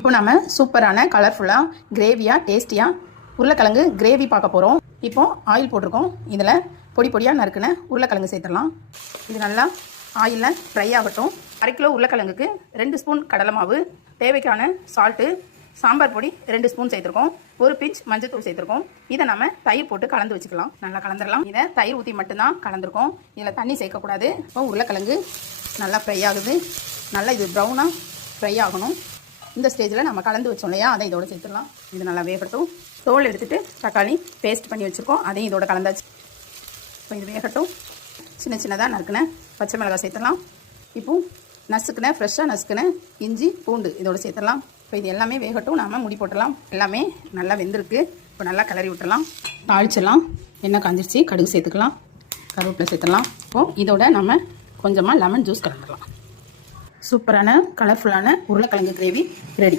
இப்போ நம்ம சூப்பரான கலர்ஃபுல்லாக கிரேவியாக டேஸ்டியாக உருளைக்கிழங்கு கிரேவி பார்க்க போகிறோம். இப்போ ஆயில் போட்டிருக்கோம். இதில் பொடி பொடியாக நறுக்குன உருளைக்கிழங்கு சேர்த்துடலாம். இது நல்லா ஆயிலில் ஃப்ரை ஆகட்டும். 1/2 கிலோ உருளைக்கிழங்குக்கு 2 ஸ்பூன் கடலை மாவு, தேவைக்கான சால்ட்டு, சாம்பார் பொடி 2 ஸ்பூன் சேர்த்துருக்கோம், 1 பிஞ்ச் மஞ்சத்தூள் சேர்த்துருக்கோம். இதை நம்ம தயிர் போட்டு கலந்து வச்சுக்கலாம். நல்லா கலந்துடலாம். இதை தயிர் ஊற்றி மட்டும்தான் கலந்துருக்கோம். இதில் தண்ணி சேர்க்கக்கூடாது. இப்போ உருளைக்கிழங்கு நல்லா ஃப்ரை ஆகுது. நல்லா இது ப்ரௌனாக ஃப்ரை ஆகணும். இந்த ஸ்டேஜில் நம்ம கலந்து வச்சோம் இல்லையா, அதை இதோட சேர்த்துடலாம். இது நல்லா வேகட்டும். தோல் எடுத்துகிட்டு தக்காளி பேஸ்ட் பண்ணி வச்சுருக்கோம், அதையும் இதோட கலந்தாச்சு. இப்போ இது வேகட்டும். சின்ன சின்னதாக நறுக்குன பச்சை மிளகாய் சேர்த்துடலாம். இப்போ நசுக்குன ஃப்ரெஷ்ஷாக நசுக்குன இஞ்சி பூண்டு இதோட சேர்த்துடலாம். இப்போ இது எல்லாமே வேகட்டும். நாம் முடி போட்டுடலாம். எல்லாமே நல்லா வெந்திருக்கு. இப்போ நல்லா கிளறி விட்டுடலாம். தாளிச்சிடலாம். எண்ணெய் காஞ்சிருச்சு. கடுகு சேர்த்துக்கலாம். கருவேப்பிலை சேர்த்துடலாம். இப்போது இதோட நம்ம கொஞ்சமாக லெமன் ஜூஸ் கலந்துடலாம். சூப்பரான கலர்ஃபுல்லான உருளைக்கிழங்கு கிரேவி ரெடி.